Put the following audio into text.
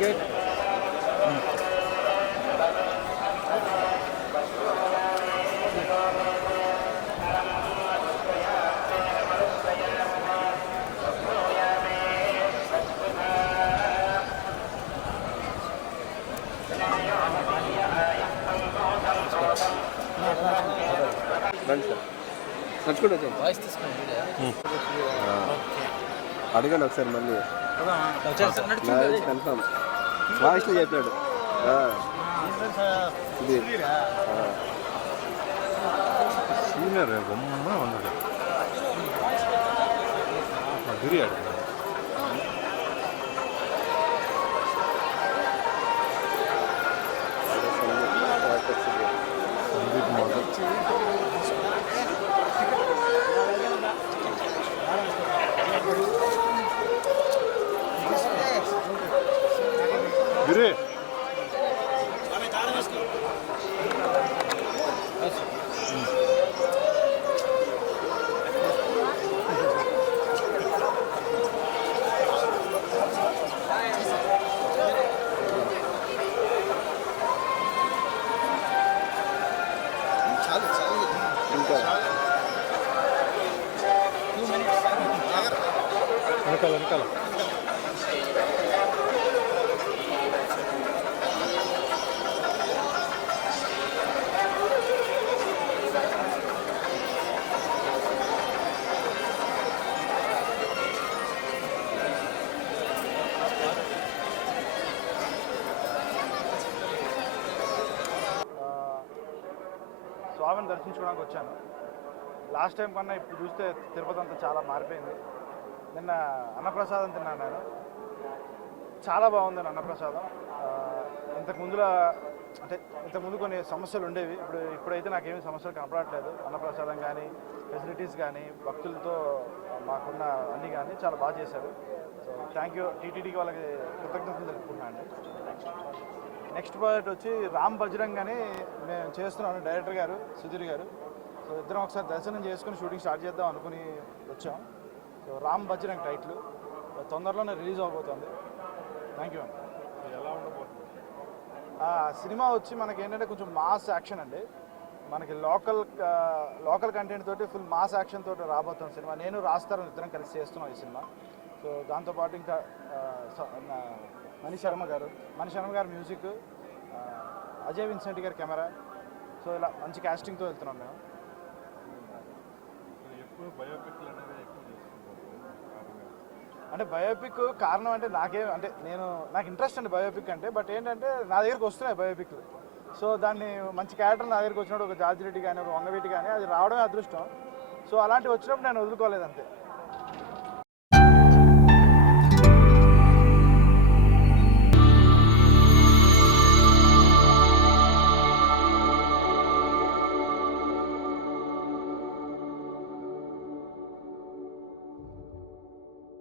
Gate నడుచుకుంటూ వచ్చాయి voice తీసుకుని అడగండి ఒకసారి మళ్ళీ కన్ఫర్మ్ వాయిస్లో చెప్పాడు సీనియర్ బొమ్మ ఉన్నాడు బిర్యానీ Yürü. వెనకాల స్వామిని దర్శించుకోవడానికి వచ్చాను. లాస్ట్ టైం కన్నా ఇప్పుడు చూస్తే తిరుపతి అంతా చాలా మారిపోయింది. నిన్న అన్నప్రసాదం తిన్నాను నేను, చాలా బాగుంది అన్నప్రసాదం. ఇంతకుముందు కొన్ని సమస్యలు ఉండేవి, ఇప్పుడైతే నాకేమీ సమస్యలు కనపడట్లేదు. అన్నప్రసాదం కానీ ఫెసిలిటీస్ కానీ భక్తులతో మాకున్న అన్నీ కానీ చాలా బాగా చేశారు. సో థ్యాంక్ యూ టీటీడీకి, వాళ్ళకి కృతజ్ఞతలు తెలుపుకున్నాను అండి. నెక్స్ట్ ప్రాజెక్ట్ వచ్చి రామ్ బజరంగ్ అని మేము చేస్తున్నాను, డైరెక్టర్ గారు సుధీర్ గారు. సో ఇద్దరం ఒకసారి దర్శనం చేసుకుని షూటింగ్ స్టార్ట్ చేద్దాం అనుకుని వచ్చాం. సో రామ్ బజరంగ్ టైటిల్ తొందరలోనే రిలీజ్ అవబోతుంది. థ్యాంక్ యూ అండి. ఎలా ఉండబోతుంది సినిమా వచ్చి మనకి ఏంటంటే కొంచెం మాస్ యాక్షన్ అండి. మనకి లోకల్ కంటెంట్ తోటి ఫుల్ మాస్ యాక్షన్ తోటి రాబోతుంది సినిమా. నేను రాస్తారు ఇద్దరం కలిసి చేస్తున్నాం ఈ సినిమా. సో దాంతోపాటు ఇంకా మణి శర్మ గారు మ్యూజిక్, అజయ్ విన్సెంట్ గారి కెమెరా. సో ఇలా మంచి క్యాస్టింగ్తో వెళ్తున్నాం మేము. అంటే బయోపిక్ కారణం అంటే నాకు ఇంట్రెస్ట్ అండి బయోపిక్ అంటే. బట్ ఏంటంటే నా దగ్గరికి వస్తున్నాయి బయోపిక్లు. సో దాన్ని మంచి క్యారెక్టర్ నా దగ్గరికి వచ్చినప్పుడు ఒక జార్జి రెడ్డి కానీ ఒక వంగవీటి కానీ అది రావడమే అదృష్టం. సో అలాంటివి వచ్చినప్పుడు నేను వదులుకోలేదు అంతే.